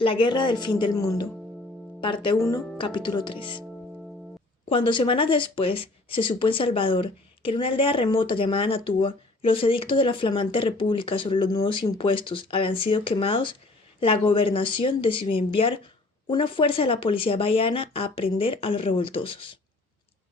La guerra del fin del mundo. Parte 1, capítulo 3. Cuando semanas después se supo en Salvador que en una aldea remota llamada Natúa los edictos de la flamante república sobre los nuevos impuestos habían sido quemados, la gobernación decidió enviar una fuerza de la policía bahiana a aprender a los revoltosos.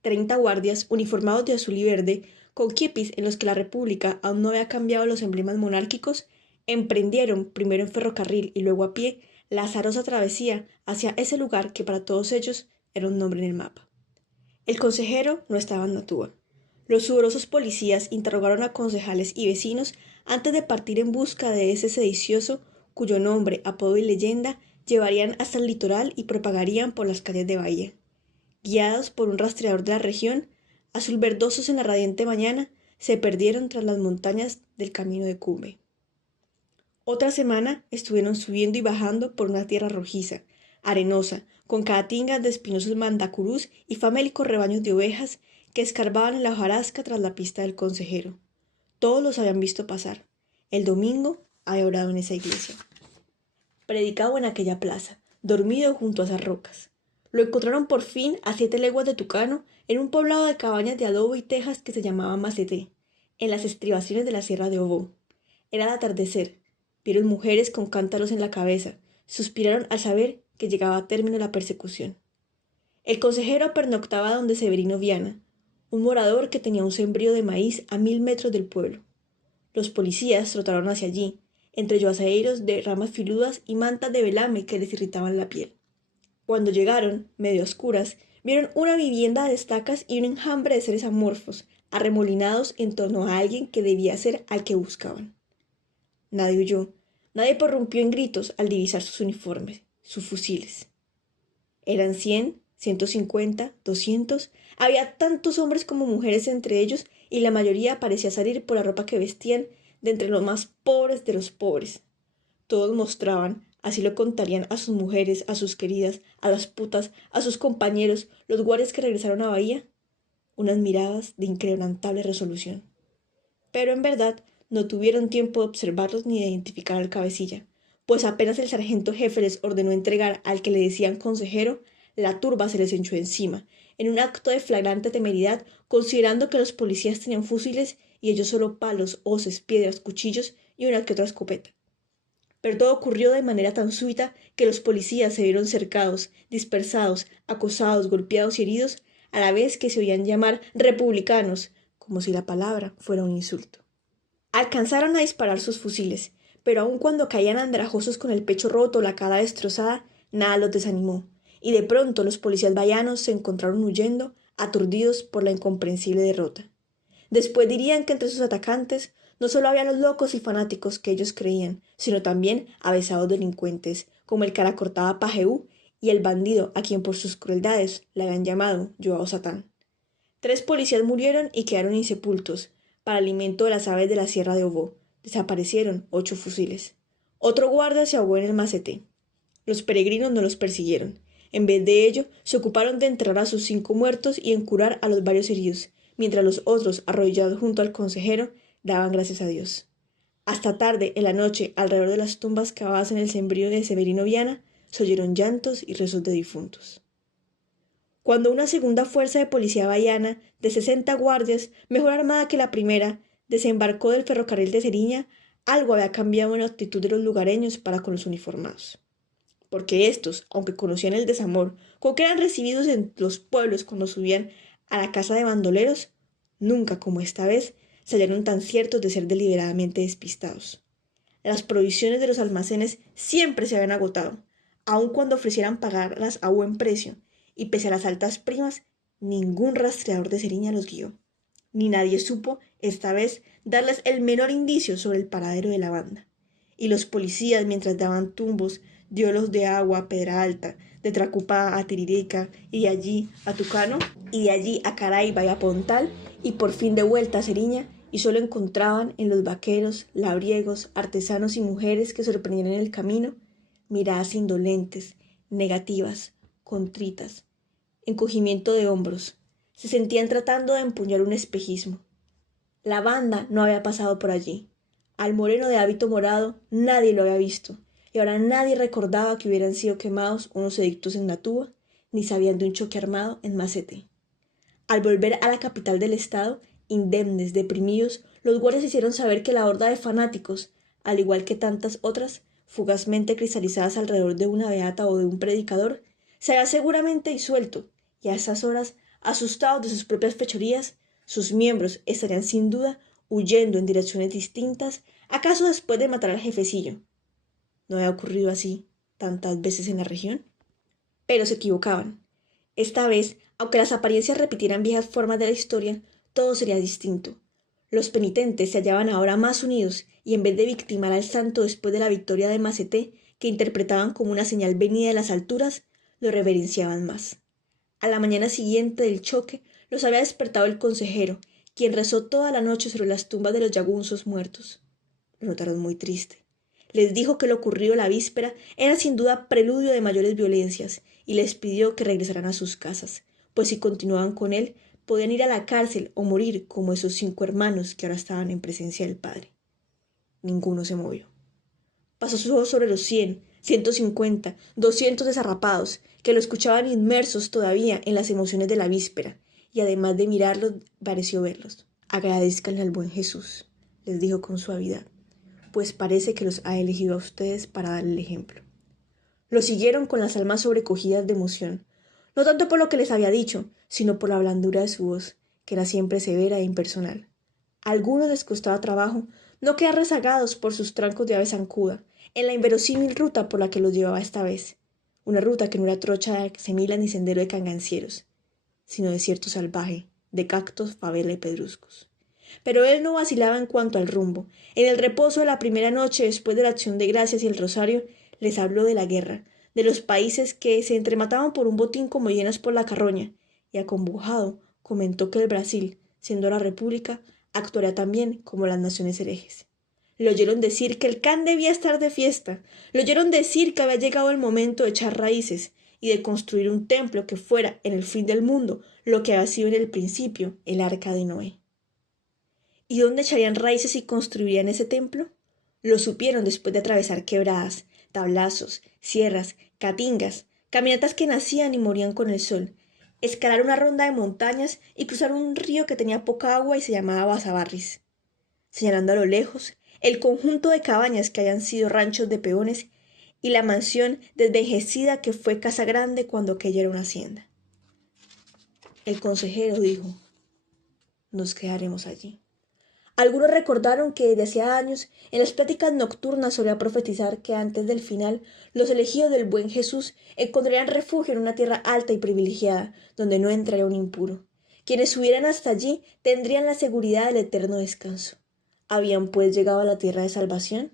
30 guardias uniformados de azul y verde, con kipis en los que la república aún no había cambiado los emblemas monárquicos, emprendieron, primero en ferrocarril y luego a pie, la azarosa travesía hacia ese lugar que para todos ellos era un nombre en el mapa. El consejero no estaba en Natúa. Los sudorosos policías interrogaron a concejales y vecinos antes de partir en busca de ese sedicioso cuyo nombre, apodo y leyenda llevarían hasta el litoral y propagarían por las calles de Bahía. Guiados por un rastreador de la región, azul verdosos en la radiante mañana, se perdieron tras las montañas del camino de Cumbe. Otra semana estuvieron subiendo y bajando por una tierra rojiza, arenosa, con caatingas de espinosos mandacurús y famélicos rebaños de ovejas que escarbaban en la hojarasca tras la pista del consejero. Todos los habían visto pasar. El domingo había orado en esa iglesia. Predicaba en aquella plaza, dormido junto a esas rocas. Lo encontraron por fin a 7 leguas de Tucano, en un poblado de cabañas de adobo y tejas que se llamaba Maceté, en las estribaciones de la sierra de Obó. Era el atardecer. Vieron mujeres con cántaros en la cabeza, suspiraron al saber que llegaba a término la persecución. El consejero pernoctaba donde Severino Viana, un morador que tenía un sembrío de maíz a 1000 metros del pueblo. Los policías trotaron hacia allí, entre yuazeiros de ramas filudas y mantas de velame que les irritaban la piel. Cuando llegaron, medio oscuras, vieron una vivienda de estacas y un enjambre de seres amorfos, arremolinados en torno a alguien que debía ser al que buscaban. Nadie huyó, nadie prorrumpió en gritos al divisar sus uniformes, sus fusiles. Eran 100, 150, 200, había tantos hombres como mujeres entre ellos y la mayoría parecía salir por la ropa que vestían de entre los más pobres de los pobres. Todos mostraban, así lo contarían a sus mujeres, a sus queridas, a las putas, a sus compañeros, los guardias que regresaron a Bahía, unas miradas de inquebrantable resolución. Pero en verdad no tuvieron tiempo de observarlos ni de identificar al cabecilla, pues apenas el sargento jefe les ordenó entregar al que le decían consejero, la turba se les echó encima, en un acto de flagrante temeridad, considerando que los policías tenían fusiles y ellos solo palos, hoces, piedras, cuchillos y una que otra escopeta. Pero todo ocurrió de manera tan súbita que los policías se vieron cercados, dispersados, acosados, golpeados y heridos, a la vez que se oían llamar republicanos, como si la palabra fuera un insulto. Alcanzaron a disparar sus fusiles, pero aun cuando caían andrajosos con el pecho roto o la cara destrozada, nada los desanimó, y de pronto los policías bahianos se encontraron huyendo, aturdidos por la incomprensible derrota. Después dirían que entre sus atacantes no solo había los locos y fanáticos que ellos creían, sino también avesados delincuentes, como el cara cortada Pajeú y el bandido a quien por sus crueldades le habían llamado Joao Satán. 3 policías murieron y quedaron insepultos, para alimento de las aves de la sierra de Obó. Desaparecieron 8 fusiles. Otro guardia se ahogó en el Maceté. Los peregrinos no los persiguieron. En vez de ello, se ocuparon de enterrar a sus 5 muertos y en curar a los varios heridos, mientras los otros, arrodillados junto al consejero, daban gracias a Dios. Hasta tarde, en la noche, alrededor de las tumbas cavadas en el sembrío de Severino Viana, se oyeron llantos y rezos de difuntos. Cuando una segunda fuerza de policía bahiana, de 60 guardias, mejor armada que la primera, desembarcó del ferrocarril de Seriña, algo había cambiado en la actitud de los lugareños para con los uniformados. Porque estos, aunque conocían el desamor con que eran recibidos en los pueblos cuando subían a la casa de bandoleros, nunca, como esta vez, se hallaron tan ciertos de ser deliberadamente despistados. Las provisiones de los almacenes siempre se habían agotado, aun cuando ofrecieran pagarlas a buen precio, y pese a las altas primas, ningún rastreador de Seriña los guió. Ni nadie supo, esta vez, darles el menor indicio sobre el paradero de la banda. Y los policías, mientras daban tumbos, diolos de agua a Pedra Alta, de Tracupá a Tiririca, y de allí a Tucano, y de allí a Caraiba y a Pontal, y por fin de vuelta a Seriña, y solo encontraban en los vaqueros, labriegos, artesanos y mujeres que sorprendían en el camino, miradas indolentes, negativas, contritas, encogimiento de hombros. Se sentían tratando de empuñar un espejismo. La banda no había pasado por allí. Al moreno de hábito morado nadie lo había visto, y ahora nadie recordaba que hubieran sido quemados unos edictos en Natúa, ni sabían de un choque armado en Macete. Al volver a la capital del estado, indemnes, deprimidos, los guardias hicieron saber que la horda de fanáticos, al igual que tantas otras, fugazmente cristalizadas alrededor de una beata o de un predicador, se había seguramente disuelto, y a esas horas, asustados de sus propias fechorías, sus miembros estarían sin duda huyendo en direcciones distintas, acaso después de matar al jefecillo. ¿No había ocurrido así tantas veces en la región? Pero se equivocaban. Esta vez, aunque las apariencias repitieran viejas formas de la historia, todo sería distinto. Los penitentes se hallaban ahora más unidos y en vez de victimar al santo después de la victoria de Macete, que interpretaban como una señal venida de las alturas, lo reverenciaban más. A la mañana siguiente del choque los había despertado el consejero, quien rezó toda la noche sobre las tumbas de los yagunzos muertos. Lo notaron muy triste. Les dijo que lo ocurrido la víspera era sin duda preludio de mayores violencias y les pidió que regresaran a sus casas, pues si continuaban con él, podían ir a la cárcel o morir como esos 5 hermanos que ahora estaban en presencia del Padre. Ninguno se movió. Pasó sus ojos sobre los 100, 150, 200 desarrapados, que lo escuchaban inmersos todavía en las emociones de la víspera, y además de mirarlos, pareció verlos. Agradézcanle al buen Jesús, les dijo con suavidad, pues parece que los ha elegido a ustedes para dar el ejemplo. Lo siguieron con las almas sobrecogidas de emoción, no tanto por lo que les había dicho, sino por la blandura de su voz, que era siempre severa e impersonal. A algunos les costaba trabajo no quedar rezagados por sus trancos de ave zancuda, en la inverosímil ruta por la que los llevaba esta vez, una ruta que no era trocha de semilas ni sendero de cangancieros, sino desierto salvaje, de cactos, favela y pedruscos. Pero él no vacilaba en cuanto al rumbo. En el reposo de la primera noche después de la acción de gracias y el rosario, les habló de la guerra, de los países que se entremataban por un botín como hienas por la carroña, y acongojado comentó que el Brasil, siendo la república, actuaría también como las naciones herejes. Le oyeron decir que el can debía estar de fiesta, le oyeron decir que había llegado el momento de echar raíces y de construir un templo que fuera en el fin del mundo lo que había sido en el principio el arca de Noé. ¿Y dónde echarían raíces y construirían ese templo? Lo supieron después de atravesar quebradas, tablazos, sierras, caatingas, caminatas que nacían y morían con el sol, escalar una ronda de montañas y cruzar un río que tenía poca agua y se llamaba Basabarris, señalando a lo lejos el conjunto de cabañas que habían sido ranchos de peones y la mansión desvejecida que fue casa grande cuando aquella era una hacienda. El consejero dijo: «Nos quedaremos allí». Algunos recordaron que desde hacía años en las pláticas nocturnas solía profetizar que antes del final los elegidos del buen Jesús encontrarían refugio en una tierra alta y privilegiada, donde no entraría un impuro. Quienes subieran hasta allí tendrían la seguridad del eterno descanso. ¿Habían pues llegado a la tierra de salvación?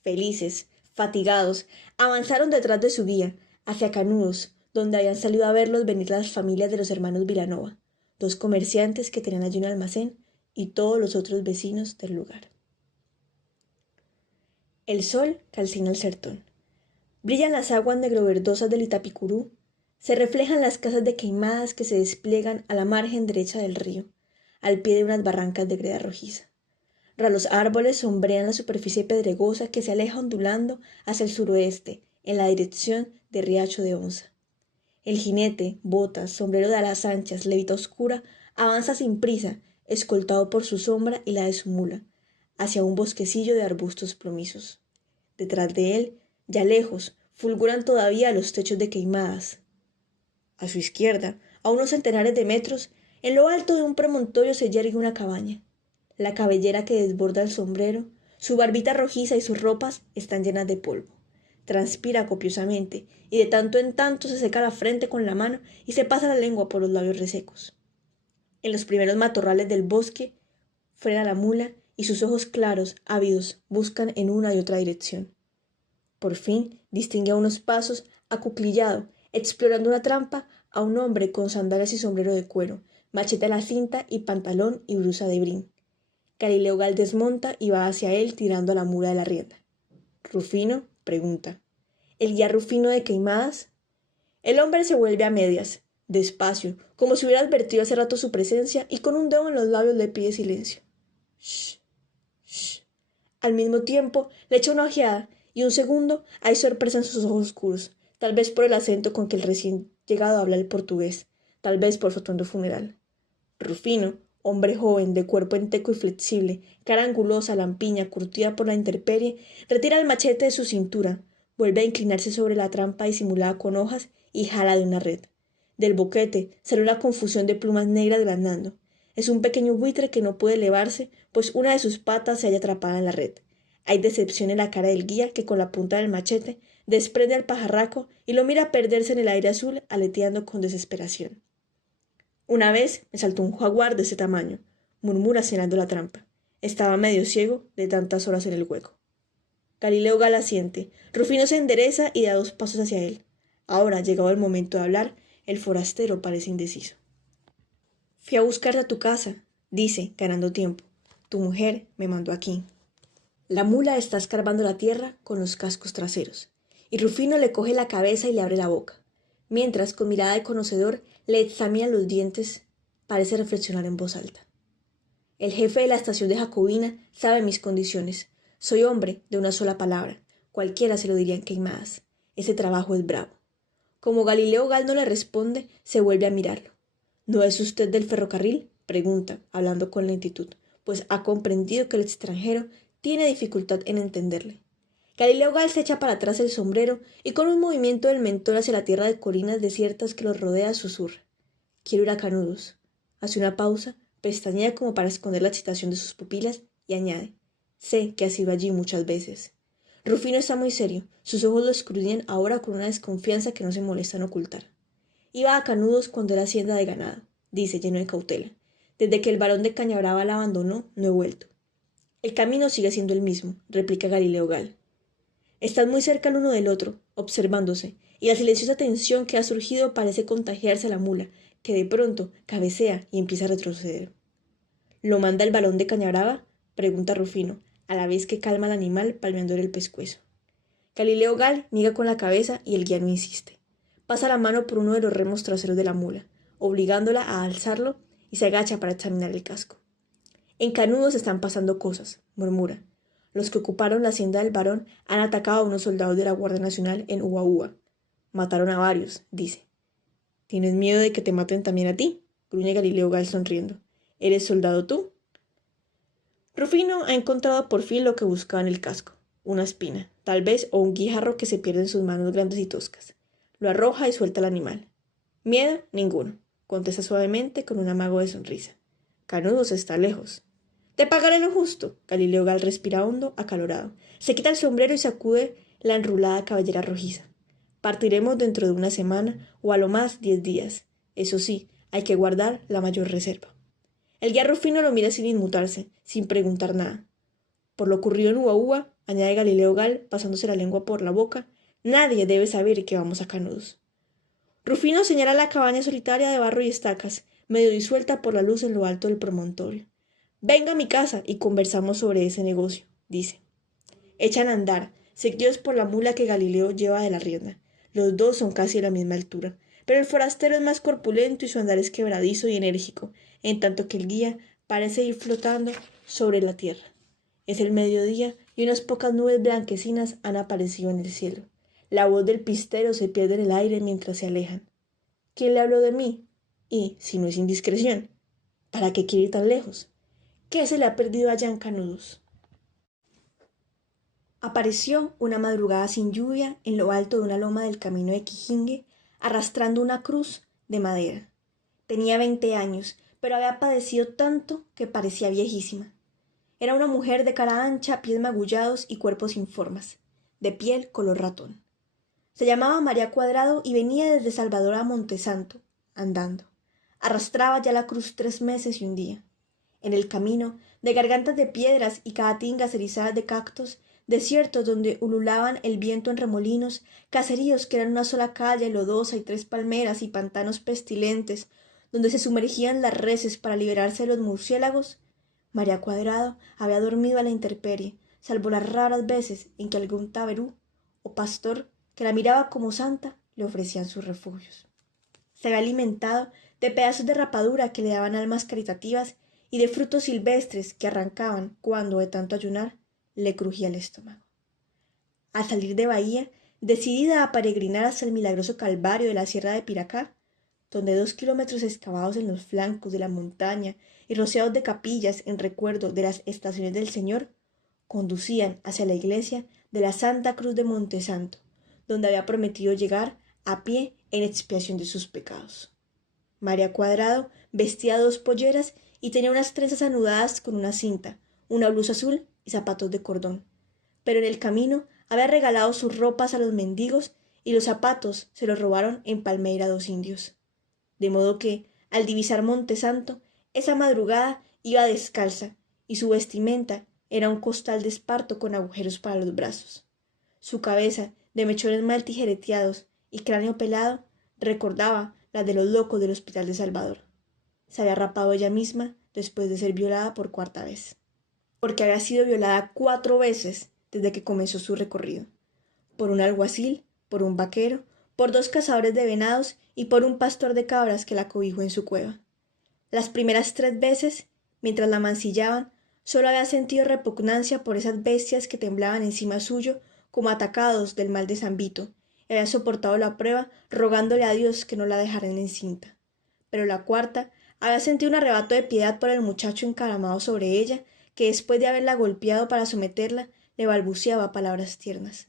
Felices, fatigados, avanzaron detrás de su guía, hacia Canudos, donde habían salido a verlos venir las familias de los hermanos Vilanova, 2 comerciantes que tenían allí un almacén, y todos los otros vecinos del lugar. El sol calcina el sertón. Brillan las aguas negroverdosas del Itapicurú. Se reflejan las casas de queimadas que se despliegan a la margen derecha del río, al pie de unas barrancas de greda rojiza. Ralos árboles sombrean la superficie pedregosa que se aleja ondulando hacia el suroeste, en la dirección de Riacho de Onza. El jinete, botas, sombrero de alas anchas, levita oscura, avanza sin prisa, escoltado por su sombra y la de su mula, hacia un bosquecillo de arbustos plomisos. Detrás de él, ya lejos, fulguran todavía los techos de queimadas. A su izquierda, a unos centenares de metros, en lo alto de un promontorio se yergue una cabaña. La cabellera que desborda el sombrero, su barbita rojiza y sus ropas están llenas de polvo. Transpira copiosamente, y de tanto en tanto se seca la frente con la mano y se pasa la lengua por los labios resecos. En los primeros matorrales del bosque, frena la mula y sus ojos claros, ávidos, buscan en una y otra dirección. Por fin distingue a unos pasos, acuclillado, explorando una trampa, a un hombre con sandalias y sombrero de cuero, machete a la cinta y pantalón y blusa de brin. Galileo Galdes monta y va hacia él tirando a la mula de la rienda. «¿Rufino?», pregunta. «¿El guía Rufino de Queimadas?». El hombre se vuelve a medias, despacio, como si hubiera advertido hace rato su presencia, y con un dedo en los labios le pide silencio. «Shh, shh». Al mismo tiempo le echa una ojeada y un segundo hay sorpresa en sus ojos oscuros, tal vez por el acento con que el recién llegado habla el portugués, tal vez por su atuendo funeral. Rufino, hombre joven, de cuerpo enteco y flexible, cara angulosa, lampiña, curtida por la intemperie, retira el machete de su cintura, vuelve a inclinarse sobre la trampa disimulada con hojas y jala de una red. Del boquete sale una confusión de plumas negras granando. Es un pequeño buitre que no puede elevarse, pues una de sus patas se halla atrapada en la red. Hay decepción en la cara del guía que con la punta del machete desprende al pajarraco y lo mira perderse en el aire azul, aleteando con desesperación. Una vez me saltó un jaguar de ese tamaño, murmura señalando la trampa. Estaba medio ciego de tantas horas en el hueco. Galileo Gala asiente. Rufino se endereza y da 2 pasos hacia él. Ahora, llegado el momento de hablar, el forastero parece indeciso. Fui a buscarte a tu casa, dice, ganando tiempo. Tu mujer me mandó aquí. La mula está escarbando la tierra con los cascos traseros, y Rufino le coge la cabeza y le abre la boca, mientras, con mirada de conocedor, le examina los dientes, parece reflexionar en voz alta. El jefe de la estación de Jacobina sabe mis condiciones. Soy hombre de una sola palabra. Cualquiera se lo diría en Queimadas. Ese trabajo es bravo. Como Galileo Gal no le responde, se vuelve a mirarlo. ¿No es usted del ferrocarril?, pregunta, hablando con lentitud, pues ha comprendido que el extranjero tiene dificultad en entenderle. Galileo Gal se echa para atrás el sombrero y con un movimiento del mentón hacia la tierra de colinas desiertas que los rodea susurra. Quiero ir a Canudos. Hace una pausa, pestañea como para esconder la excitación de sus pupilas y añade. Sé que has ido allí muchas veces. Rufino está muy serio. Sus ojos lo escudriñan ahora con una desconfianza que no se molesta en ocultar. Iba a Canudos cuando era hacienda de ganado, dice lleno de cautela. Desde que el barón de Cañabrava la abandonó, no he vuelto. El camino sigue siendo el mismo, replica Galileo Gal. Están muy cerca el uno del otro, observándose, y la silenciosa tensión que ha surgido parece contagiarse a la mula, que de pronto cabecea y empieza a retroceder. ¿Lo manda el barón de Cañabrava?, pregunta Rufino, a la vez que calma al animal palmeándole el pescuezo. Galileo Gal niega con la cabeza y el guía no insiste. Pasa la mano por uno de los remos traseros de la mula, obligándola a alzarlo, y se agacha para examinar el casco. En Canudos están pasando cosas, murmura. Los que ocuparon la hacienda del barón han atacado a unos soldados de la Guardia Nacional en Uaúa. Mataron a varios, dice. ¿Tienes miedo de que te maten también a ti?, gruñe Galileo Gal sonriendo. ¿Eres soldado tú? Rufino ha encontrado por fin lo que buscaba en el casco. Una espina, tal vez, o un guijarro que se pierde en sus manos grandes y toscas. Lo arroja y suelta al animal. Miedo, ninguno, contesta suavemente con un amago de sonrisa. Canudos está lejos. Te pagaré lo justo. Galileo Gal respira hondo, acalorado. Se quita el sombrero y sacude la enrulada cabellera rojiza. Partiremos dentro de una semana o a lo más 10 días. Eso sí, hay que guardar la mayor reserva. El guía Rufino lo mira sin inmutarse, sin preguntar nada. Por lo ocurrido en Uaúa, añade Galileo Gal, pasándose la lengua por la boca, nadie debe saber que vamos a Canudos. Rufino señala la cabaña solitaria de barro y estacas, medio disuelta por la luz en lo alto del promontorio. Venga a mi casa y conversamos sobre ese negocio, dice. Echan a andar, seguidos por la mula que Galileo lleva de la rienda. Los dos son casi de la misma altura, pero el forastero es más corpulento y su andar es quebradizo y enérgico, en tanto que el guía parece ir flotando sobre la tierra. Es el mediodía y unas pocas nubes blanquecinas han aparecido en el cielo. La voz del pistero se pierde en el aire mientras se alejan. ¿Quién le habló de mí? Y, si no es indiscreción, ¿para qué quiere ir tan lejos? ¿Qué se le ha perdido allá en Canudos? Apareció una madrugada sin lluvia en lo alto de una loma del camino de Quijingue, arrastrando una cruz de madera. Tenía 20 años, pero había padecido tanto que parecía viejísima. Era una mujer de cara ancha, pies magullados y cuerpo sin formas, de piel color ratón. Se llamaba María Cuadrado y venía desde Salvador a Montesanto, andando. Arrastraba ya la cruz 3 meses y un día. En el camino, de gargantas de piedras y caatingas erizadas de cactos, desiertos donde ululaban el viento en remolinos, caseríos que eran una sola calle lodosa y 3 palmeras y pantanos pestilentes, donde se sumergían las reses para liberarse de los murciélagos, María Cuadrado había dormido a la intemperie, salvo las raras veces en que algún taberú o pastor que la miraba como santa le ofrecían sus refugios. Se había alimentado de pedazos de rapadura que le daban almas caritativas y de frutos silvestres que arrancaban cuando, de tanto ayunar, le crujía el estómago. al salir de Bahía, decidida a peregrinar hasta el milagroso Calvario de la Sierra de Piracá, donde 2 kilómetros excavados en los flancos de la montaña y rociados de capillas en recuerdo de las estaciones del Señor, conducían hacia la iglesia de la Santa Cruz de Montesanto, donde había prometido llegar a pie en expiación de sus pecados. María Cuadrado vestía 2 polleras y tenía unas trenzas anudadas con una cinta, una blusa azul y zapatos de cordón. Pero en el camino había regalado sus ropas a los mendigos y los zapatos se los robaron en Palmeira 2 indios. De modo que, al divisar Montesanto, esa madrugada iba descalza y su vestimenta era un costal de esparto con agujeros para los brazos. Su cabeza, de mechones mal tijereteados y cráneo pelado, recordaba la de los locos del Hospital de Salvador. Se había rapado ella misma después de ser violada por 4ª vez, porque había sido violada 4 veces desde que comenzó su recorrido, por un alguacil, por un vaquero, por 2 cazadores de venados y por un pastor de cabras que la cobijó en su cueva. Las primeras 3 veces, mientras la mancillaban, solo había sentido repugnancia por esas bestias que temblaban encima suyo como atacados del mal de San Vito, y había soportado la prueba rogándole a Dios que no la dejaran encinta. Pero la 4ª había sentido un arrebato de piedad por el muchacho encaramado sobre ella, que después de haberla golpeado para someterla, le balbuceaba palabras tiernas.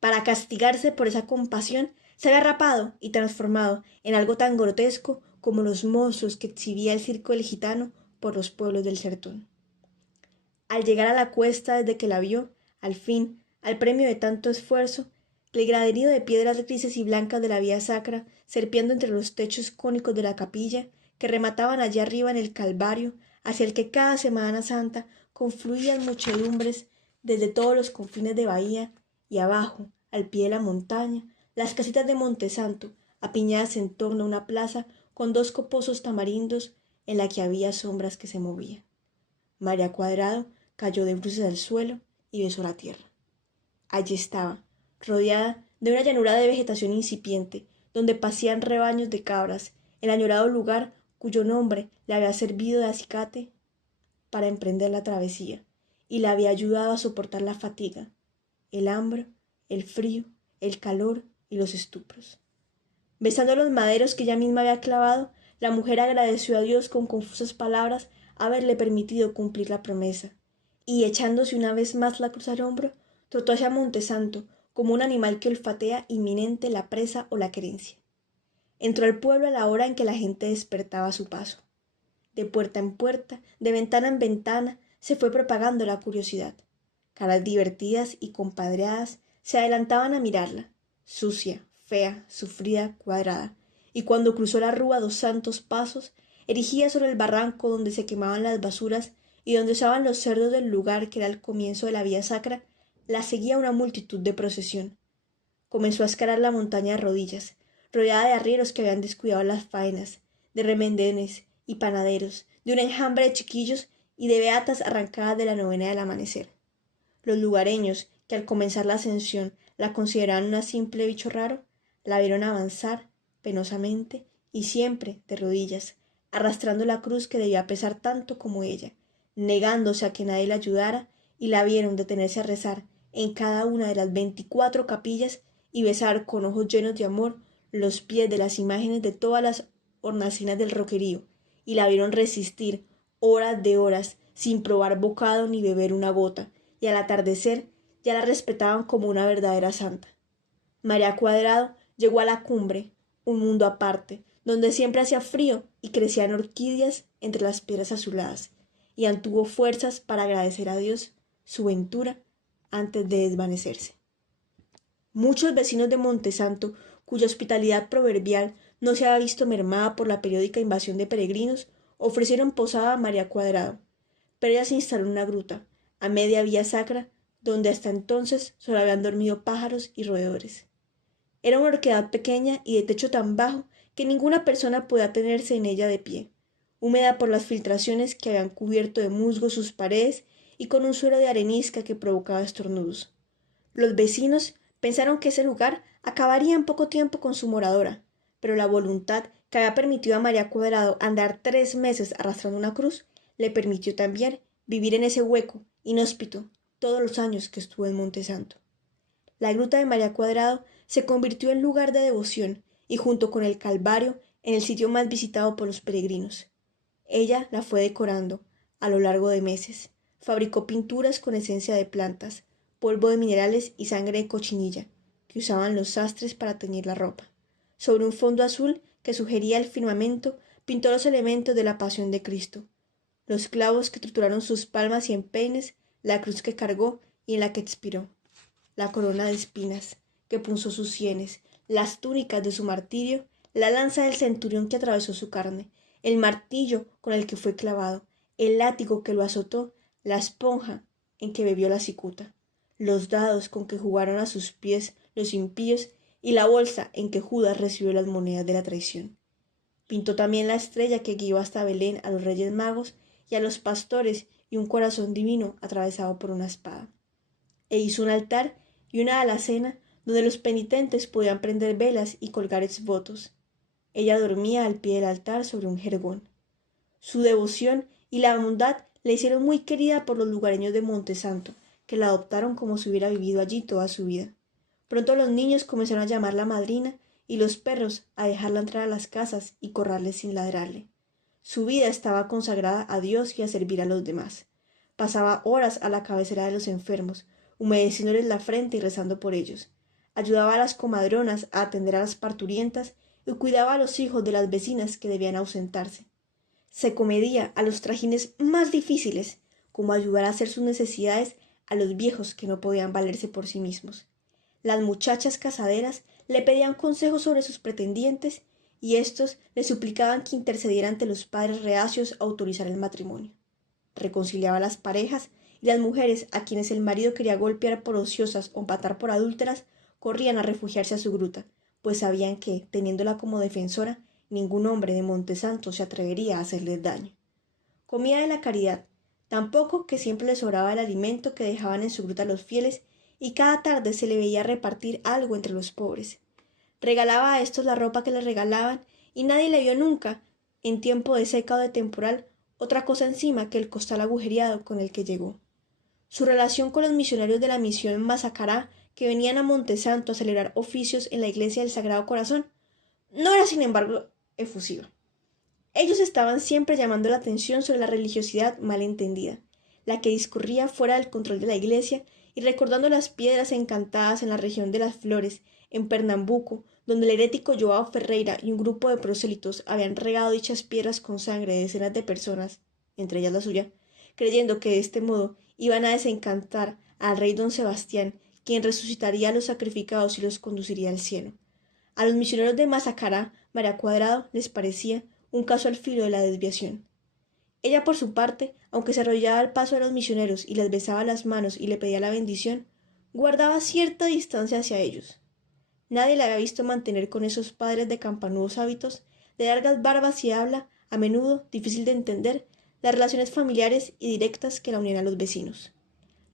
Para castigarse por esa compasión, se había rapado y transformado en algo tan grotesco como los monstruos que exhibía el circo del gitano por los pueblos del sertón. Al llegar a la cuesta desde que la vio, al fin, al premio de tanto esfuerzo, el graderío de piedras grises y blancas de la vía sacra, serpiendo entre los techos cónicos de la capilla, que remataban allá arriba en el Calvario, hacia el que cada Semana Santa confluían muchedumbres desde todos los confines de Bahía, y abajo, al pie de la montaña, las casitas de Montesanto, apiñadas en torno a una plaza con 2 coposos tamarindos en la que había sombras que se movían. María Cuadrado cayó de bruces al suelo y besó la tierra. Allí estaba, rodeada de una llanura de vegetación incipiente, donde pasían rebaños de cabras, el añorado lugar cuyo nombre le había servido de acicate para emprender la travesía, y le había ayudado a soportar la fatiga, el hambre, el frío, el calor y los estupros. Besando los maderos que ella misma había clavado, la mujer agradeció a Dios con confusas palabras haberle permitido cumplir la promesa, y echándose una vez más la cruz al hombro, trotó hacia Montesanto como un animal que olfatea inminente la presa o la querencia. Entró al pueblo a la hora en que la gente despertaba a su paso. De puerta en puerta, de ventana en ventana, se fue propagando la curiosidad. Caras divertidas y compadreadas se adelantaban a mirarla, sucia, fea, sufrida, cuadrada, y cuando cruzó la rúa 200 pasos, erigida sobre el barranco donde se quemaban las basuras y donde usaban los cerdos del lugar que era el comienzo de la vía sacra, la seguía una multitud de procesión. Comenzó a escalar la montaña de rodillas, rodeada de arrieros que habían descuidado las faenas, de remendenes y panaderos, de un enjambre de chiquillos y de beatas arrancadas de la novena del amanecer. Los lugareños, que al comenzar la ascensión la consideraban una simple bicho raro, la vieron avanzar penosamente y siempre de rodillas, arrastrando la cruz que debía pesar tanto como ella, negándose a que nadie la ayudara, y la vieron detenerse a rezar en cada una de las 24 capillas y besar con ojos llenos de amor los pies de las imágenes de todas las hornacinas del roquerío, y la vieron resistir horas de horas sin probar bocado ni beber una gota, y al atardecer ya la respetaban como una verdadera santa. María Cuadrado llegó a la cumbre, un mundo aparte, donde siempre hacía frío y crecían orquídeas entre las piedras azuladas, y aún tuvo fuerzas para agradecer a Dios su ventura antes de desvanecerse. Muchos vecinos de Montesanto, cuya hospitalidad proverbial no se había visto mermada por la periódica invasión de peregrinos, ofrecieron posada a María Cuadrado, pero ella se instaló en una gruta, a media vía sacra, donde hasta entonces solo habían dormido pájaros y roedores. Era una orquedad pequeña y de techo tan bajo que ninguna persona podía tenerse en ella de pie, húmeda por las filtraciones que habían cubierto de musgo sus paredes y con un suelo de arenisca que provocaba estornudos. Los vecinos pensaron que ese lugar acabaría en poco tiempo con su moradora, pero la voluntad que había permitido a María Cuadrado andar 3 meses arrastrando una cruz le permitió también vivir en ese hueco inhóspito todos los años que estuvo en Montesanto. La gruta de María Cuadrado se convirtió en lugar de devoción y junto con el Calvario en el sitio más visitado por los peregrinos. Ella la fue decorando a lo largo de meses. Fabricó pinturas con esencia de plantas, polvo de minerales y sangre de cochinilla, que usaban los sastres para teñir la ropa. Sobre un fondo azul que sugería el firmamento, pintó los elementos de la pasión de Cristo, los clavos que trituraron sus palmas y empeines, la cruz que cargó y en la que expiró, la corona de espinas que punzó sus sienes, las túnicas de su martirio, la lanza del centurión que atravesó su carne, el martillo con el que fue clavado, el látigo que lo azotó, la esponja en que bebió la cicuta, los dados con que jugaron a sus pies los impíos y la bolsa en que Judas recibió las monedas de la traición. Pintó también la estrella que guió hasta Belén a los Reyes Magos y a los pastores y un corazón divino atravesado por una espada. E hizo un altar y una alacena donde los penitentes podían prender velas y colgar exvotos. Ella dormía al pie del altar sobre un jergón. Su devoción y la bondad la hicieron muy querida por los lugareños de Montesanto, que la adoptaron como si hubiera vivido allí toda su vida. Pronto los niños comenzaron a llamarla madrina y los perros a dejarla entrar a las casas y correrle sin ladrarle. Su vida estaba consagrada a Dios y a servir a los demás. Pasaba horas a la cabecera de los enfermos, humedeciéndoles la frente y rezando por ellos. Ayudaba a las comadronas a atender a las parturientas y cuidaba a los hijos de las vecinas que debían ausentarse. Se comedía a los trajines más difíciles, como ayudar a hacer sus necesidades a los viejos que no podían valerse por sí mismos. Las muchachas casaderas le pedían consejos sobre sus pretendientes y éstos le suplicaban que intercediera ante los padres reacios a autorizar el matrimonio. Reconciliaba a las parejas y las mujeres a quienes el marido quería golpear por ociosas o matar por adúlteras corrían a refugiarse a su gruta, pues sabían que, teniéndola como defensora, ningún hombre de Montesanto se atrevería a hacerles daño. Comía de la caridad, tan poco que siempre le sobraba el alimento que dejaban en su gruta los fieles y cada tarde se le veía repartir algo entre los pobres. Regalaba a estos la ropa que le regalaban y nadie le vio nunca, en tiempo de seca o de temporal, otra cosa encima que el costal agujereado con el que llegó. Su relación con los misioneros de la misión Mazacará, que venían a Montesanto a celebrar oficios en la iglesia del Sagrado Corazón, no era sin embargo efusiva. Ellos estaban siempre llamando la atención sobre la religiosidad mal entendida, la que discurría fuera del control de la iglesia y recordando las piedras encantadas en la región de las Flores, en Pernambuco, donde el herético Joao Ferreira y un grupo de prosélitos habían regado dichas piedras con sangre de decenas de personas, entre ellas la suya, creyendo que de este modo iban a desencantar al rey don Sebastián, quien resucitaría a los sacrificados y los conduciría al cielo. A los misioneros de Mazacará, María Cuadrado les parecía un caso al filo de la desviación. Ella, por su parte, aunque se arrodillaba al paso de los misioneros y les besaba las manos y le pedía la bendición, guardaba cierta distancia hacia ellos. Nadie la había visto mantener con esos padres de campanudos hábitos, de largas barbas y habla, a menudo difícil de entender, las relaciones familiares y directas que la unían a los vecinos.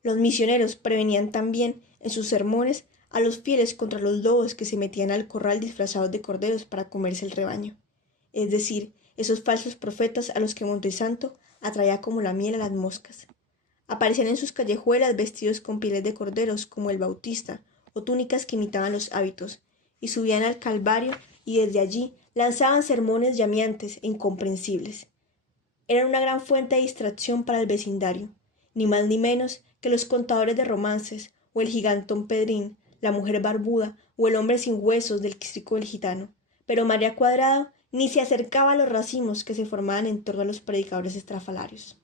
Los misioneros prevenían también, en sus sermones, a los fieles contra los lobos que se metían al corral disfrazados de corderos para comerse el rebaño. Es decir, esos falsos profetas a los que Montesanto atraía como la miel a las moscas. Aparecían en sus callejuelas vestidos con pieles de corderos como el Bautista, o túnicas que imitaban los hábitos, y subían al Calvario y desde allí lanzaban sermones llameantes e incomprensibles. Eran una gran fuente de distracción para el vecindario, ni más ni menos que los contadores de romances, o el gigantón Pedrín, la mujer barbuda, o el hombre sin huesos del circo del gitano. Pero María Cuadrado ni se acercaba a los racimos que se formaban en torno a los predicadores estrafalarios.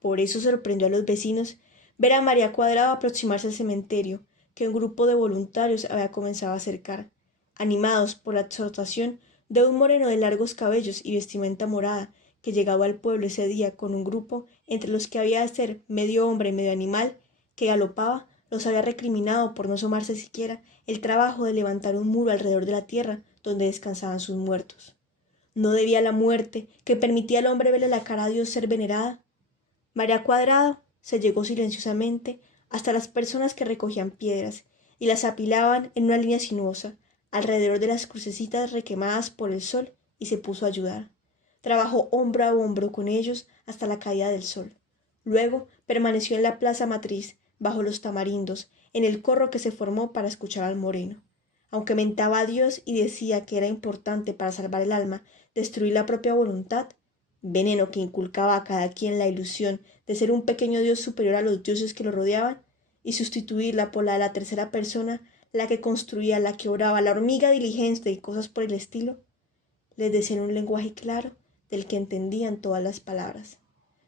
Por eso sorprendió a los vecinos ver a María Cuadrado aproximarse al cementerio, que un grupo de voluntarios había comenzado a acercar, animados por la exhortación de un moreno de largos cabellos y vestimenta morada, que llegaba al pueblo ese día con un grupo entre los que había de ser medio hombre y medio animal, que galopaba, los había recriminado por no asomarse siquiera el trabajo de levantar un muro alrededor de la tierra donde descansaban sus muertos. ¿No debía la muerte, que permitía al hombre verle la cara a Dios, ser venerada? María Cuadrado se llegó silenciosamente hasta las personas que recogían piedras y las apilaban en una línea sinuosa alrededor de las crucecitas requemadas por el sol y se puso a ayudar. Trabajó hombro a hombro con ellos hasta la caída del sol. Luego permaneció en la plaza matriz, bajo los tamarindos, en el corro que se formó para escuchar al moreno. Aunque mentaba a Dios y decía que era importante para salvar el alma destruir la propia voluntad, veneno que inculcaba a cada quien la ilusión de ser un pequeño dios superior a los dioses que lo rodeaban, y sustituirla por la de la tercera persona, la que construía, la que oraba, la hormiga diligente y cosas por el estilo, les decía en un lenguaje claro del que entendían todas las palabras.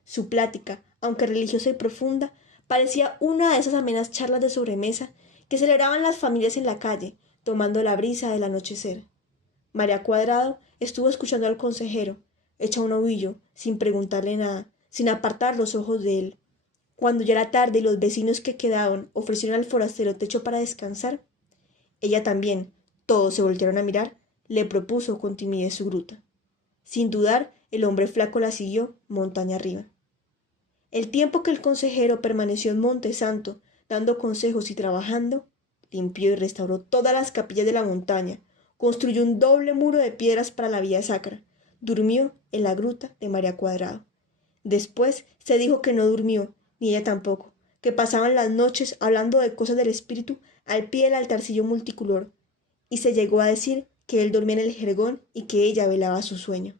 Su plática, aunque religiosa y profunda, parecía una de esas amenas charlas de sobremesa que celebraban las familias en la calle, tomando la brisa del anochecer. María Cuadrado estuvo escuchando al consejero, hecha un ovillo, sin preguntarle nada, sin apartar los ojos de él. Cuando ya era tarde y los vecinos que quedaban ofrecieron al forastero techo para descansar, ella también, todos se voltearon a mirar, le propuso con timidez su gruta. Sin dudar, el hombre flaco la siguió montaña arriba. El tiempo que el consejero permaneció en Monte Santo, dando consejos y trabajando, limpió y restauró todas las capillas de la montaña, construyó un doble muro de piedras para la vía sacra, durmió en la gruta de María Cuadrado. Después se dijo que no durmió, ni ella tampoco, que pasaban las noches hablando de cosas del espíritu al pie del altarcillo multicolor, y se llegó a decir que él dormía en el jergón y que ella velaba su sueño.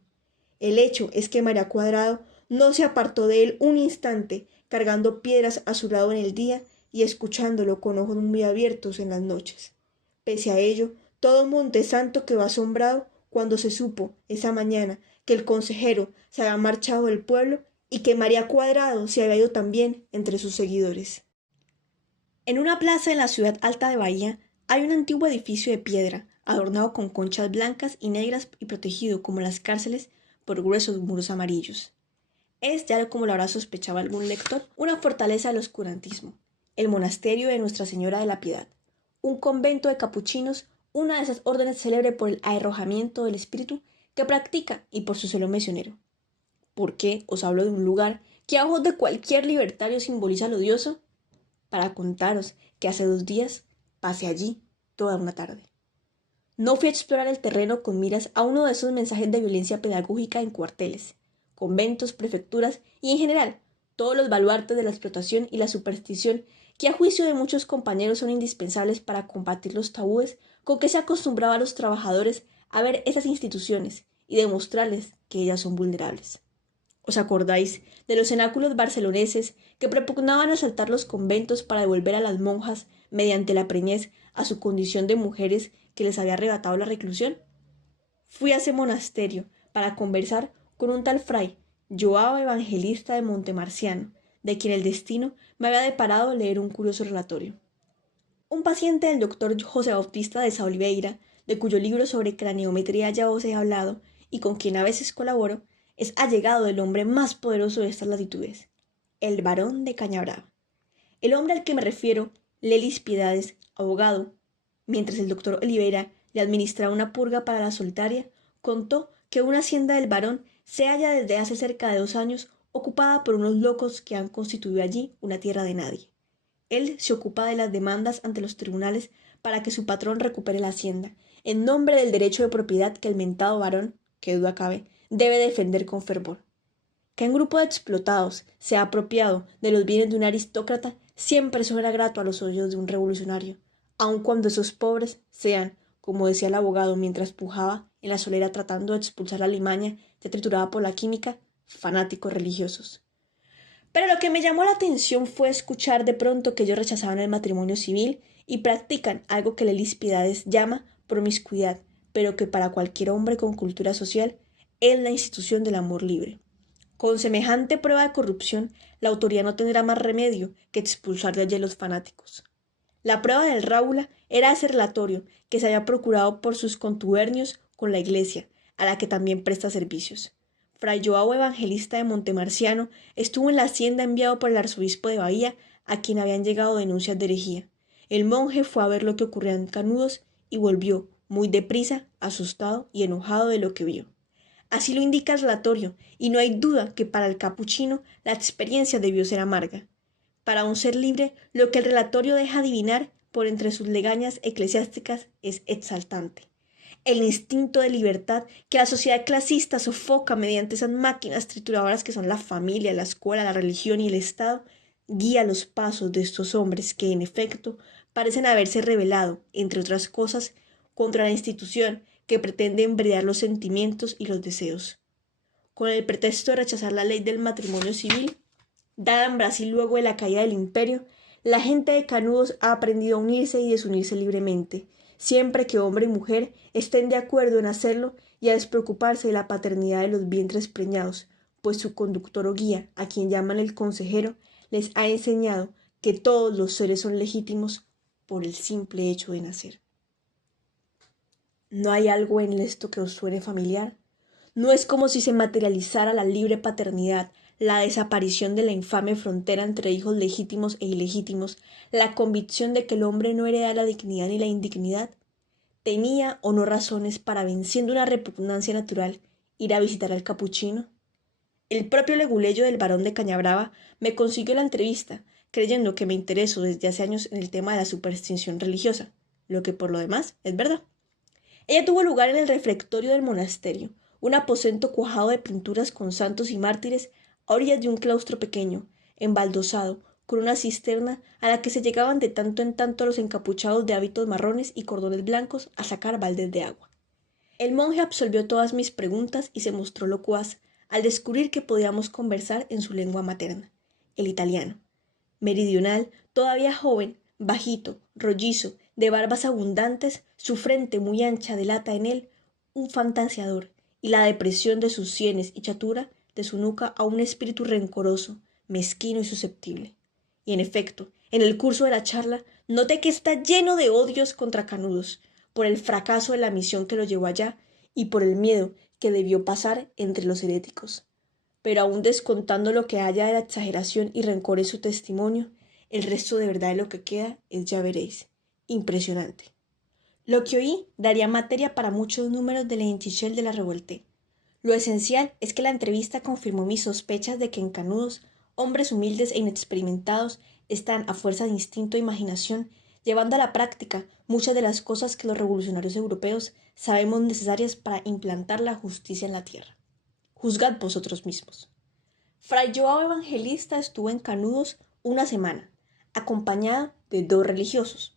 El hecho es que María Cuadrado no se apartó de él un instante, cargando piedras a su lado en el día y escuchándolo con ojos muy abiertos en las noches. Pese a ello, todo Montesanto quedó asombrado cuando se supo, esa mañana, que el consejero se había marchado del pueblo y que María Cuadrado se había ido también entre sus seguidores. En una plaza en la ciudad alta de Bahía hay un antiguo edificio de piedra, adornado con conchas blancas y negras y protegido, como las cárceles, por gruesos muros amarillos. Es, ya como lo habrá sospechado algún lector, una fortaleza del oscurantismo, el monasterio de Nuestra Señora de la Piedad, un convento de capuchinos, una de esas órdenes célebre por el arrojamiento del espíritu que practica y por su celo misionero. ¿Por qué os hablo de un lugar que a ojos de cualquier libertario simboliza lo odioso? Para contaros que hace 2 días pasé allí toda una tarde. No fui a explorar el terreno con miras a uno de esos mensajes de violencia pedagógica en cuarteles, conventos, prefecturas y en general todos los baluartes de la explotación y la superstición que a juicio de muchos compañeros son indispensables para combatir los tabúes con que se acostumbraba a los trabajadores a ver esas instituciones y demostrarles que ellas son vulnerables. ¿Os acordáis de los cenáculos barceloneses que propugnaban asaltar los conventos para devolver a las monjas, mediante la preñez, a su condición de mujeres que les había arrebatado la reclusión? Fui a ese monasterio para conversar con un tal fray Joao Evangelista de Montemarciano, de quien el destino me había deparado leer un curioso relatorio. Un paciente del doctor José Bautista de Sa Oliveira, de cuyo libro sobre craneometría ya os he hablado y con quien a veces colaboro, es allegado del hombre más poderoso de estas latitudes, el barón de Cañabrava. El hombre al que me refiero, Lelis Piedades, abogado, mientras el doctor Oliveira le administraba una purga para la solitaria, contó que una hacienda del barón se halla desde hace cerca de 2 años ocupada por unos locos que han constituido allí una tierra de nadie. Él se ocupa de las demandas ante los tribunales para que su patrón recupere la hacienda, en nombre del derecho de propiedad que el mentado varón, que duda cabe, debe defender con fervor. Que un grupo de explotados se ha apropiado de los bienes de un aristócrata siempre suena grato a los oídos de un revolucionario, aun cuando esos pobres sean, como decía el abogado mientras pujaba en la solera tratando de expulsar la limaña ya triturada por la química, fanáticos religiosos. Pero lo que me llamó la atención fue escuchar de pronto que ellos rechazaban el matrimonio civil y practican algo que Lelis Piedades llama promiscuidad, pero que para cualquier hombre con cultura social es la institución del amor libre. Con semejante prueba de corrupción, la autoridad no tendrá más remedio que expulsar de allí a los fanáticos. La prueba del Rábula era ese relatorio que se había procurado por sus contubernios con la Iglesia, a la que también presta servicios. Fray Joao Evangelista de Montemarciano estuvo en la hacienda enviado por el arzobispo de Bahía, a quien habían llegado denuncias de herejía. El monje fue a ver lo que ocurría en Canudos y volvió, muy deprisa, asustado y enojado de lo que vio. Así lo indica el relatorio, y no hay duda que para el capuchino la experiencia debió ser amarga. Para un ser libre, lo que el relatorio deja adivinar por entre sus legañas eclesiásticas es exaltante. El instinto de libertad que la sociedad clasista sofoca mediante esas máquinas trituradoras que son la familia, la escuela, la religión y el Estado, guía los pasos de estos hombres que, en efecto, parecen haberse rebelado, entre otras cosas, contra la institución que pretende embridar los sentimientos y los deseos. Con el pretexto de rechazar la ley del matrimonio civil, dada en Brasil luego de la caída del imperio, la gente de Canudos ha aprendido a unirse y desunirse libremente, siempre que hombre y mujer estén de acuerdo en hacerlo y a despreocuparse de la paternidad de los vientres preñados, pues su conductor o guía, a quien llaman el consejero, les ha enseñado que todos los seres son legítimos por el simple hecho de nacer. ¿No hay algo en esto que os suene familiar? ¿No es como si se materializara la libre paternidad, la desaparición de la infame frontera entre hijos legítimos e ilegítimos, la convicción de que el hombre no hereda la dignidad ni la indignidad? ¿Tenía o no razones para, venciendo una repugnancia natural, ir a visitar al capuchino? El propio leguleyo del barón de Cañabrava me consiguió la entrevista, creyendo que me intereso desde hace años en el tema de la superstición religiosa, lo que por lo demás es verdad. Ella tuvo lugar en el refectorio del monasterio, un aposento cuajado de pinturas con santos y mártires a orillas de un claustro pequeño, embaldosado, con una cisterna a la que se llegaban de tanto en tanto los encapuchados de hábitos marrones y cordones blancos a sacar baldes de agua. El monje absolvió todas mis preguntas y se mostró locuaz al descubrir que podíamos conversar en su lengua materna, el italiano. Meridional, todavía joven, bajito, rollizo, de barbas abundantes, su frente muy ancha delata en él un fantaseador, y la depresión de sus sienes y chatura de su nuca a un espíritu rencoroso, mezquino y susceptible. Y en efecto, en el curso de la charla, noté que está lleno de odios contra Canudos, por el fracaso de la misión que lo llevó allá y por el miedo que debió pasar entre los heréticos. Pero aún descontando lo que haya de la exageración y rencor en su testimonio, el resto de verdad de lo que queda es, ya veréis, impresionante. Lo que oí daría materia para muchos números de l'Intichel de la Revolte. Lo esencial es que la entrevista confirmó mis sospechas de que en Canudos, hombres humildes e inexperimentados están, a fuerza de instinto e imaginación, llevando a la práctica muchas de las cosas que los revolucionarios europeos sabemos necesarias para implantar la justicia en la tierra. Juzgad vosotros mismos. Fray Joao Evangelista estuvo en Canudos una semana, acompañado de 2 religiosos,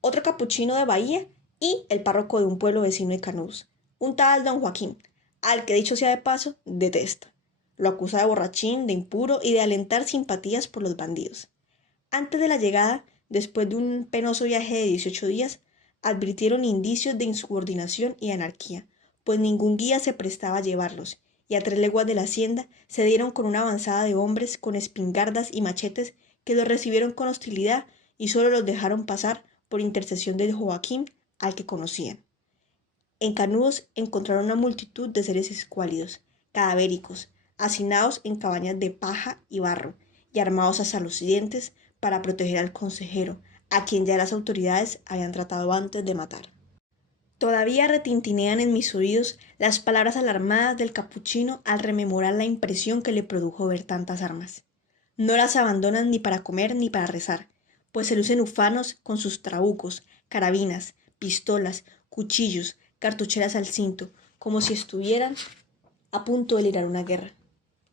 otro capuchino de Bahía y el párroco de un pueblo vecino de Canudos, un tal don Joaquín, al que, dicho sea de paso, detesta. Lo acusa de borrachín, de impuro y de alentar simpatías por los bandidos. Antes de la llegada, después de un penoso viaje de 18 días, advirtieron indicios de insubordinación y anarquía, pues ningún guía se prestaba a llevarlos, y a 3 leguas de la hacienda se dieron con una avanzada de hombres con espingardas y machetes que los recibieron con hostilidad y solo los dejaron pasar por intercesión de Joaquín, al que conocían. En Canudos encontraron una multitud de seres escuálidos, cadavéricos, hacinados en cabañas de paja y barro, y armados hasta los dientes para proteger al consejero, a quien ya las autoridades habían tratado antes de matar. Todavía retintinean en mis oídos las palabras alarmadas del capuchino al rememorar la impresión que le produjo ver tantas armas. No las abandonan ni para comer ni para rezar, pues se lucen ufanos con sus trabucos, carabinas, pistolas, cuchillos, cartucheras al cinto, como si estuvieran a punto de librar una guerra.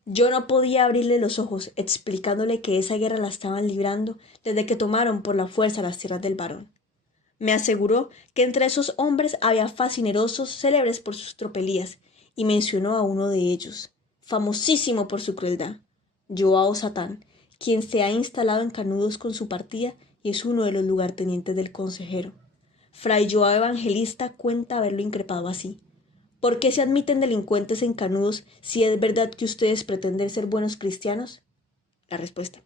Yo no podía abrirle los ojos explicándole que esa guerra la estaban librando desde que tomaron por la fuerza las tierras del barón. Me aseguró que entre esos hombres había facinerosos célebres por sus tropelías, y mencionó a uno de ellos, famosísimo por su crueldad, Joao Satán, quien se ha instalado en Canudos con su partida y es uno de los lugartenientes del consejero. Fray Joao Evangelista cuenta haberlo increpado así. ¿Por qué se admiten delincuentes en Canudos si es verdad que ustedes pretenden ser buenos cristianos? La respuesta: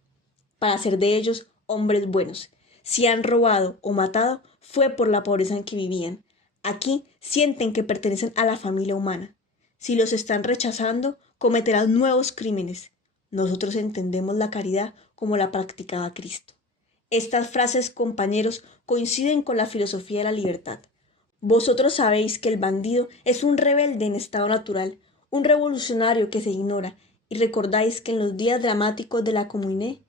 para hacer de ellos hombres buenos. Si han robado o matado, fue por la pobreza en que vivían. Aquí sienten que pertenecen a la familia humana. Si los están rechazando, cometerán nuevos crímenes. Nosotros entendemos la caridad como la practicaba Cristo. Estas frases, compañeros, coinciden con la filosofía de la libertad. Vosotros sabéis que el bandido es un rebelde en estado natural, un revolucionario que se ignora, y recordáis que en los días dramáticos de la Comunidad,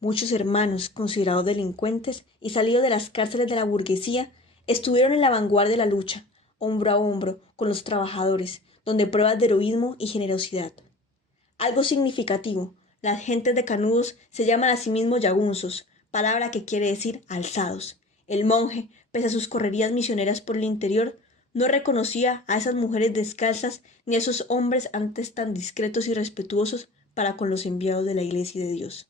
muchos hermanos considerados delincuentes y salidos de las cárceles de la burguesía estuvieron en la vanguardia de la lucha, hombro a hombro con los trabajadores, donde pruebas de heroísmo y generosidad. Algo significativo, Las gentes de Canudos se llaman a sí mismos yagunzos, palabra que quiere decir alzados. El monje, pese a sus correrías misioneras por el interior, no reconocía a esas mujeres descalzas ni a esos hombres antes tan discretos y respetuosos para con los enviados de la Iglesia de Dios.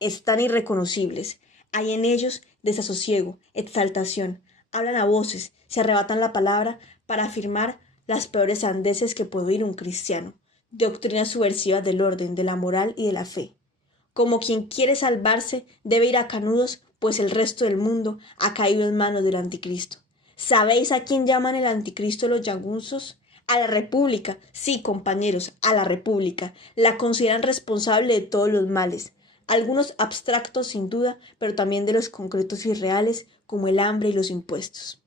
Están irreconocibles. Hay en ellos desasosiego, exaltación. Hablan a voces, se arrebatan la palabra para afirmar las peores sandeces que puede oír un cristiano, doctrinas subversivas del orden, de la moral y de la fe. Como quien quiere salvarse debe ir a Canudos, pues el resto del mundo ha caído en manos del anticristo. ¿Sabéis a quién llaman el anticristo los yagunzos? A la República. Sí, compañeros, a la República. La consideran responsable de todos los males, algunos abstractos sin duda, pero también de los concretos y reales, como el hambre y los impuestos.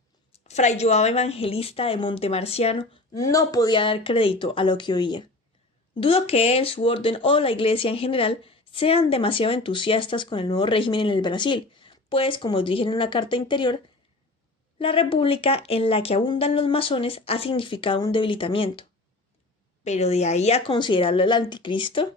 Fray Joao Evangelista de Montemarciano no podía dar crédito a lo que oía. Dudo que él, su orden o la Iglesia en general sean demasiado entusiastas con el nuevo régimen en el Brasil, pues, como os dije en una carta interior, la república en la que abundan los masones ha significado un debilitamiento. Pero de ahí a considerarlo el anticristo,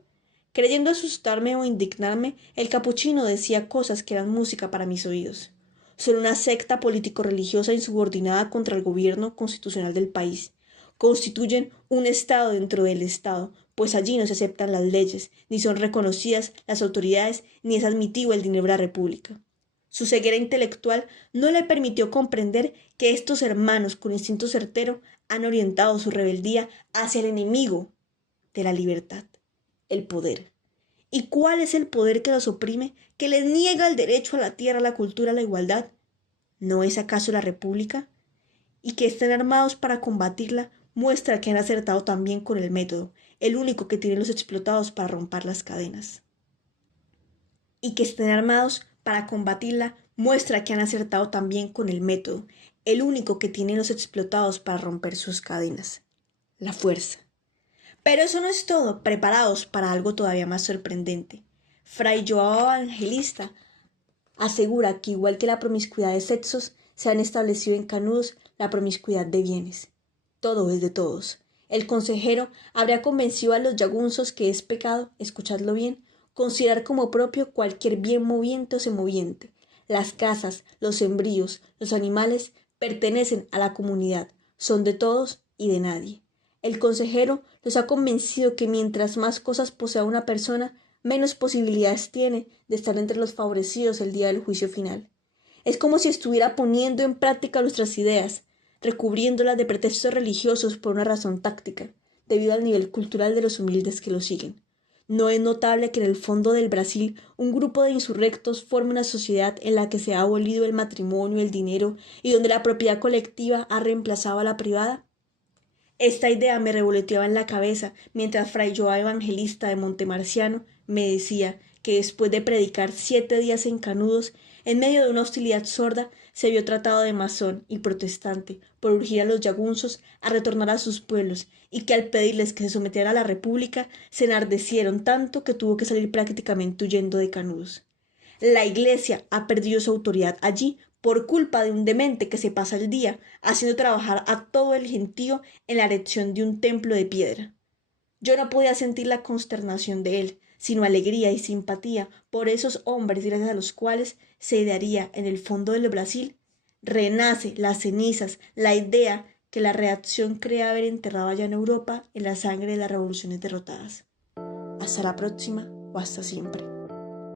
creyendo asustarme o indignarme, el capuchino decía cosas que eran música para mis oídos. Son una secta político-religiosa insubordinada contra el gobierno constitucional del país. Constituyen un Estado dentro del Estado, pues allí no se aceptan las leyes, ni son reconocidas las autoridades, ni es admitido el dinero de la República. Su ceguera intelectual no le permitió comprender que estos hermanos con instinto certero han orientado su rebeldía hacia el enemigo de la libertad, el poder. ¿Y cuál es el poder que los oprime, que les niega el derecho a la tierra, a la cultura, a la igualdad? ¿No es acaso la República? Y que estén armados para combatirla muestra que han acertado también con el método, el único que tienen los explotados para romper las cadenas. Y que estén armados para combatirla muestra que han acertado también con el método, el único que tienen los explotados para romper sus cadenas, la fuerza. Pero eso no es todo, preparados para algo todavía más sorprendente. Fray Joao Evangelista asegura que igual que la promiscuidad de sexos, se han establecido en Canudos la promiscuidad de bienes. Todo es de todos. El consejero habría convencido a los yagunzos que es pecado, escuchadlo bien, considerar como propio cualquier bien moviente o semoviente. Las casas, los sembríos, los animales pertenecen a la comunidad, son de todos y de nadie. El consejero los ha convencido que mientras más cosas posea una persona, menos posibilidades tiene de estar entre los favorecidos el día del juicio final. Es como si estuviera poniendo en práctica nuestras ideas, recubriéndolas de pretextos religiosos por una razón táctica, debido al nivel cultural de los humildes que lo siguen. ¿No es notable que en el fondo del Brasil un grupo de insurrectos forme una sociedad en la que se ha abolido el matrimonio, el dinero y donde la propiedad colectiva ha reemplazado a la privada? Esta idea me revoloteaba en la cabeza mientras Fray Joao Evangelista de Montemarciano me decía que después de predicar 7 días en Canudos, en medio de una hostilidad sorda, se vio tratado de masón y protestante por urgir a los yagunzos a retornar a sus pueblos y que al pedirles que se sometieran a la república se enardecieron tanto que tuvo que salir prácticamente huyendo de Canudos. La Iglesia ha perdido su autoridad allí por culpa de un demente que se pasa el día haciendo trabajar a todo el gentío en la erección de un templo de piedra. Yo no podía sentir la consternación de él, sino alegría y simpatía por esos hombres gracias a los cuales se idearía en el fondo del Brasil, renace las cenizas, la idea que la reacción cree haber enterrado allá en Europa en la sangre de las revoluciones derrotadas. Hasta la próxima o hasta siempre.